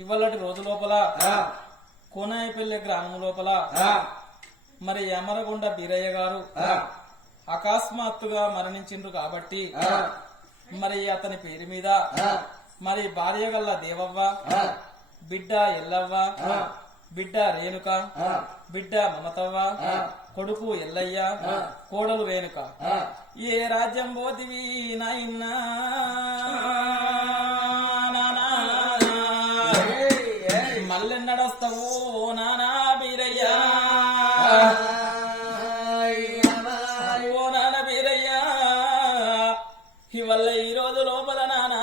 ఇవాళటి రోజు లోపల. కోనాయపల్లి గ్రామం లోపల. మరి యమరగొండ బీరయ్య గారు అకస్మాత్తుగా మరణించిండ్రు కాబట్టి మరి అతని పేరు మీద మరి భార్య గల్ల దేవవ్వ బిడ్డ ఎల్లవ్వ బిడ్డ రేణుక బిడ్డ మమతవ్వ కొడుకు ఎల్లయ్య కోడలు రేణుక ఏ రాజ్యం పోతివి నాయనా మల్లెన్నడొస్తావు నానా బీరయ్యా. ఓ నాన్న బీరయ్యా. ఇవల్ల ఈ రోజు లోపల నానా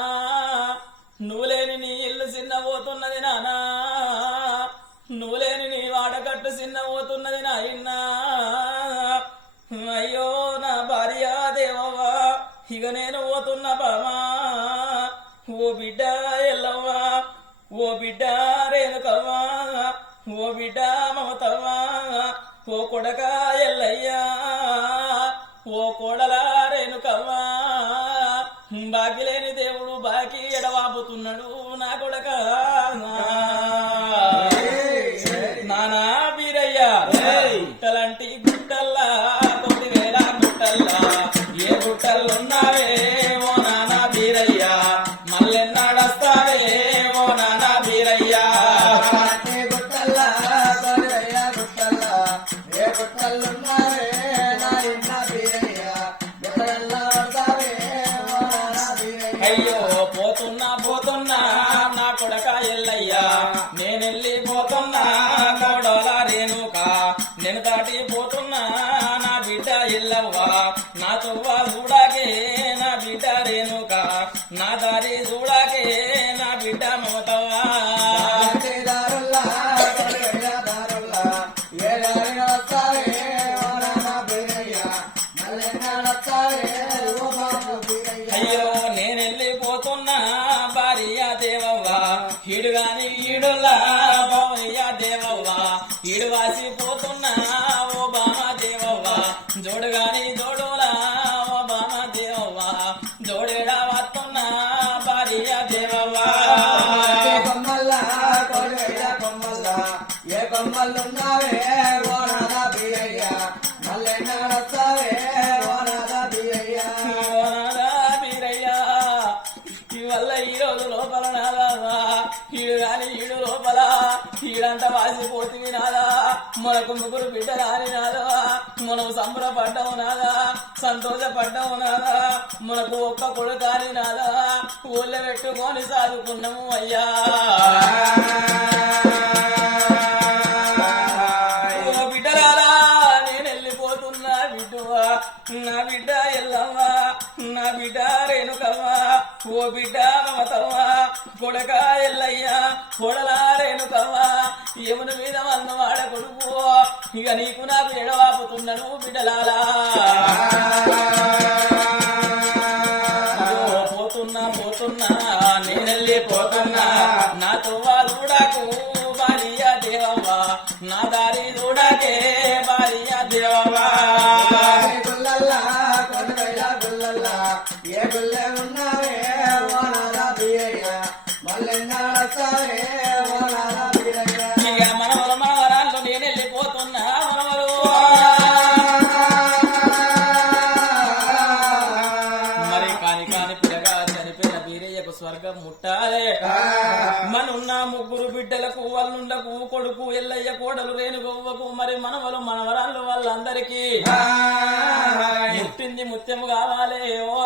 నువ్వు లేని నీ ఇల్లు చిన్నబోతున్నది నానా. నువ్వు లేని నీ వాడకట్టు చిన్నబోతున్నది నాయన్నా అయ్యో నా భార్య దేవవ్వా ఇక నేను పోతున్నా బామా. ఓ బిడ్డ ఎల్లవ్వా. ఓ బిడ్డ రేణుకవ్వా ఓ బిడ్డ మమతవ్వా ఓ కొడక ఎల్లయ్యా ఓ కోడల రేణుకవ్వా బాకి లేని దేవుడు బాకి ఎడవాపుతున్నాడు నా కొడక. నానా బీరయ్య గుట్టల్లా తొమ్మిది వేల గుట్టల్లా. ఏ గుట్టలున్నావే ఓ నానా బీరయ్య మల్లెన్నాడస్తావే అయ్యో పోతున్నా పోతున్నా నా కొడక ఎల్లయ్యా. నేనెళ్ళి పోతున్నా కోడల రేణుక. నేను దాటి పోతున్నా నా బిడ్డ ఎల్లవ్వా. నా తువ్వ చూడాకే నా బిడ్డ రేణుక. నా దారి చూడాకే నా బిడ్డ మమతవ్వా అయ్యో నేనెళ్ళి పోతున్నా భార్య దేవవ్వ. ఈడు గాని ఈడులా భార్య దేవవ్వ. ఈడు వాసి పోతున్నా ఓ బామ దేవవ్వా. జోడు గాని జోడులా ఓ బామ దేవవ్వా. జోడేడా వస్తున్నా భార్య దేవవ్వా. ఏ కొమ్మల్లా ఏ కొమ్మల్లున్నావే ఈడంతా వాసిపోతుంది నాదా మనకు ముగ్గురు బిడ్డ రాని నాదా మనం సంబరపడ్డాము నాదా సంతోషపడ్డాము నాదా మనకు ఒక్క కొడుకాని నాదా ఊళ్ళో పెట్టుకొని సాదుకున్నాము అయ్యా. ఓ నేను వెళ్ళిపోతున్నా బిడ్డువా? నా బిడ్డ ఎల్లవ్వా? నా బిడ్డ రేణుకవ్వా? ఓ బిడ్డ మమతవ్వా కొడకా ఎల్లయ్యా కొడలారేను తవ్వా యముని మీద వన్న వాడ కొడుకు. ఇక నీకు నాకు ఎడవాపుతున్నాను బిడ్డలారా. పోతున్నా పోతున్నా నేనెళ్ళి పోతున్నా. నా తవ్వా చూడకు భార్య దేవవ్వా. నా దారి చూడకే భార్య దేవవ్వా. మనున్న ముగ్గురు బిడ్డలకు వాళ్ళుండకు కొడుకు ఎల్లయ్య కోడలు రేణుగొవ్వకు మరి మనవలు మనవరాళ్ళు వాళ్ళందరికీ ముట్టింది ముత్యము కావాలి. ఓ